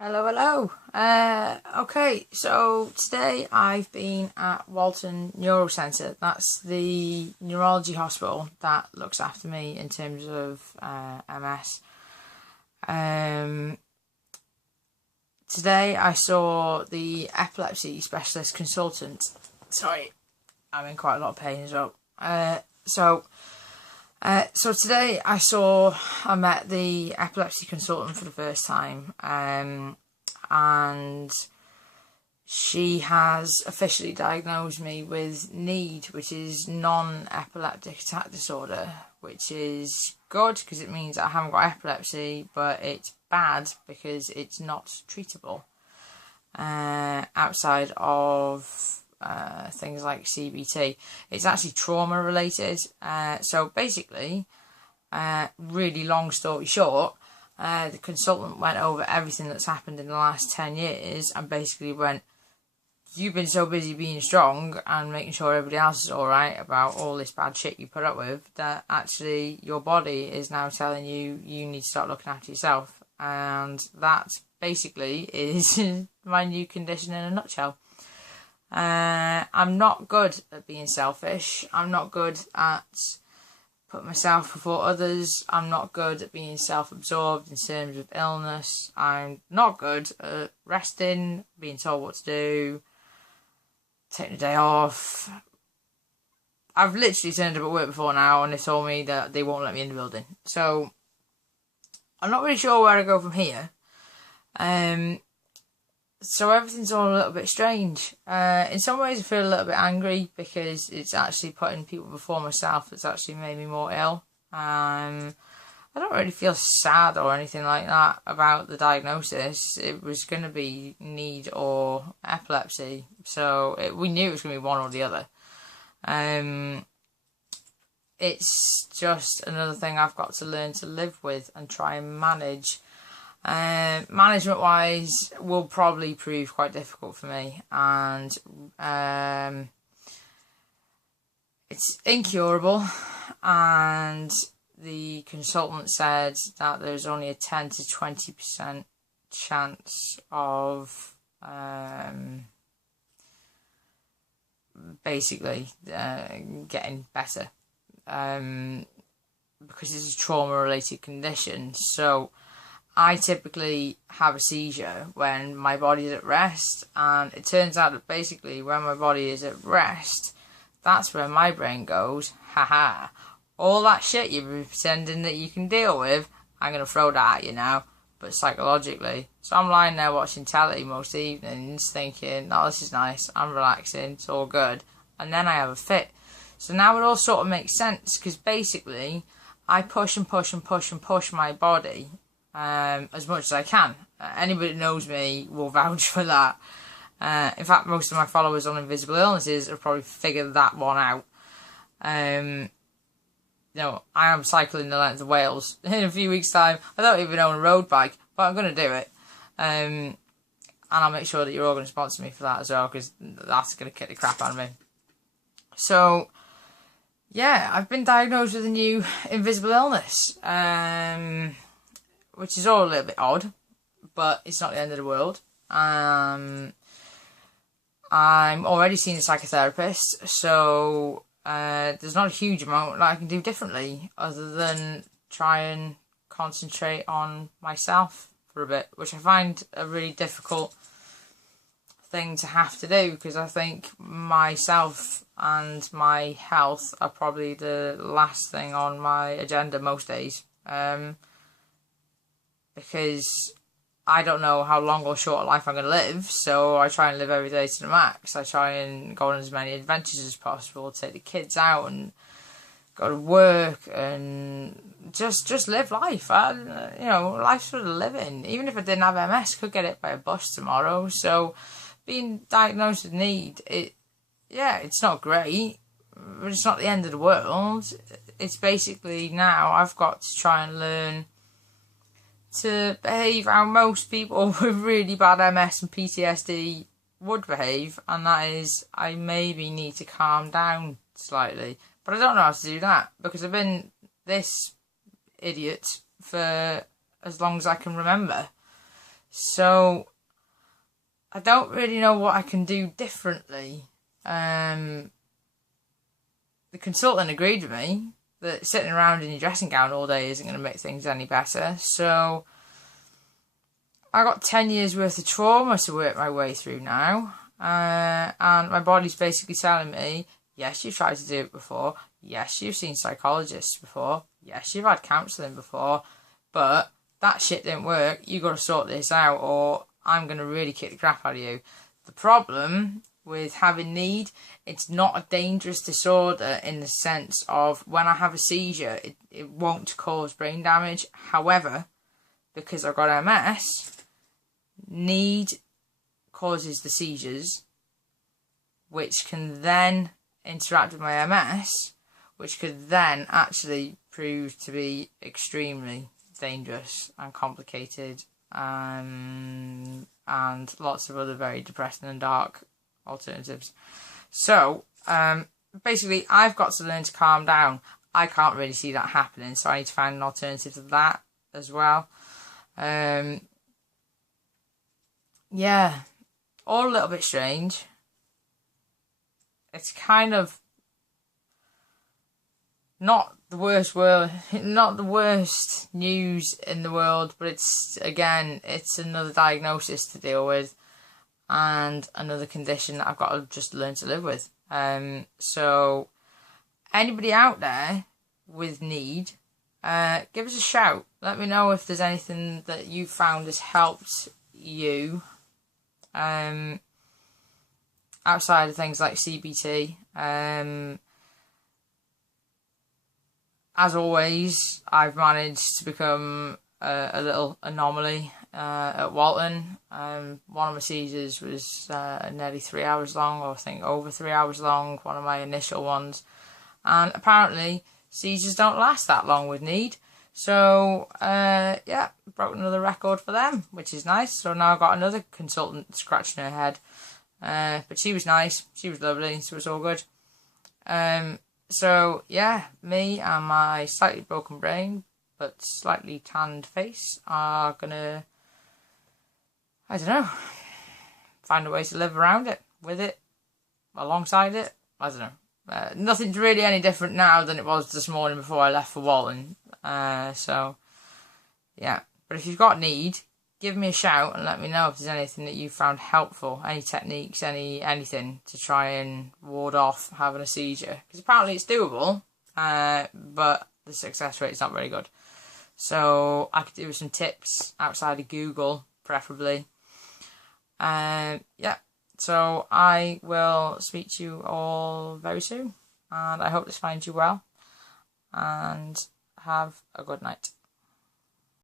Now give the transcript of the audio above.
Hello, hello. Okay, so today I've been at Walton Neurocentre. That's the neurology hospital that looks after me in terms of MS. Today I saw the epilepsy specialist consultant. Sorry, I'm in quite a lot of pain as well. So today I met the epilepsy consultant for the first time, and she has officially diagnosed me with NEAD, which is non-epileptic attack disorder, which is good because it means I haven't got epilepsy, but it's bad because it's not treatable outside of things like CBT. It's actually trauma related. So basically, really long story short, the consultant went over everything that's happened in the last 10 years and basically went, you've been so busy being strong and making sure everybody else is alright about all this bad shit you put up with, that actually your body is now telling you you need to start looking after yourself. And that basically is my new condition in a nutshell. I'm not good at being selfish. I'm not good at putting myself before others. I'm not good at being self-absorbed in terms of illness. I'm not good at resting, being told what to do, taking a day off. I've literally turned up at work before now and they told me that they won't let me in the building. So I'm not really sure where to go from here. So everything's all a little bit strange. In some ways I feel a little bit angry because it's actually putting people before myself that's actually made me more ill. I don't really feel sad or anything like that about the diagnosis. It was going to be NEAD or epilepsy, so we knew it was going to be one or the other. It's just another thing I've got to learn to live with and try and manage. Management wise will probably prove quite difficult for me, and it's incurable, and the consultant said that there's only a 10 to 20% chance of basically getting better because it's a trauma related condition. So I typically have a seizure when my body is at rest, and it turns out that basically when my body is at rest, that's where my brain goes, haha, all that shit you've been pretending that you can deal with, I'm going to throw that at you now, but psychologically. So I'm lying there watching telly most evenings thinking, oh, this is nice, I'm relaxing, it's all good, and then I have a fit. So now it all sort of makes sense, because basically I push and push and push and push my body as much as I can. Anybody that knows me will vouch for that. In fact, most of my followers on invisible illnesses have probably figured that one out. I am cycling the length of Wales in a few weeks' time. I don't even own a road bike, but I'm going to do it. And I'll make sure that you're all going to sponsor me for that as well, because that's going to kick the crap out of me. So, yeah, I've been diagnosed with a new invisible illness. Which is all a little bit odd, but it's not the end of the world. I'm already seeing a psychotherapist, so there's not a huge amount that I can do differently other than try and concentrate on myself for a bit, which I find a really difficult thing to have to do, because I think myself and my health are probably the last thing on my agenda most days. Because I don't know how long or short a life I'm going to live, so I try and live every day to the max. I try and go on as many adventures as possible, take the kids out and go to work and just live life. Life's for the living. Even if I didn't have MS, I could get hit by a bus tomorrow. So being diagnosed with NEAD, it's not great, but it's not the end of the world. It's basically now I've got to try and learn to behave how most people with really bad MS and PTSD would behave, and that is I maybe need to calm down slightly. But I don't know how to do that because I've been this idiot for as long as I can remember. So I don't really know what I can do differently. The consultant agreed with me that sitting around in your dressing gown all day isn't going to make things any better. So I got 10 years worth of trauma to work my way through now. And my body's basically telling me, yes, you've tried to do it before. Yes, you've seen psychologists before. Yes, you've had counselling before. But that shit didn't work. You got to sort this out, or I'm going to really kick the crap out of you. The problem with having need, it's not a dangerous disorder in the sense of when I have a seizure, it won't cause brain damage. However, because I've got MS, need causes the seizures, which can then interact with my MS, which could then actually prove to be extremely dangerous and complicated, and lots of other very depressing and dark alternatives. So basically I've got to learn to calm down. I can't really see that happening, so I need to find an alternative to that as well. Yeah, all a little bit strange. It's kind of not the worst news in the world, but it's another diagnosis to deal with and another condition that I've got to just learn to live with. So anybody out there with need, give us a shout. Let me know if there's anything that you found has helped you, outside of things like CBT. As always, I've managed to become a little anomaly at Walton. One of my seizures was nearly 3 hours long, or I think over 3 hours long, one of my initial ones. And apparently seizures don't last that long with need. So, yeah, broke another record for them, which is nice. So now I've got another consultant scratching her head. But she was nice, she was lovely, so it's all good. So, yeah, me and my slightly broken brain, but slightly tanned face are gonna, I don't know, find a way to live around it, with it, alongside it. I don't know. Nothing's really any different now than it was this morning before I left for Walton. So, yeah. But if you've got need, give me a shout and let me know if there's anything that you found helpful, any techniques, anything to try and ward off having a seizure. Because apparently it's doable, but the success rate's not very good. So I could do with some tips outside of Google, preferably. Yeah. So I will speak to you all very soon. And I hope this finds you well. And have a good night.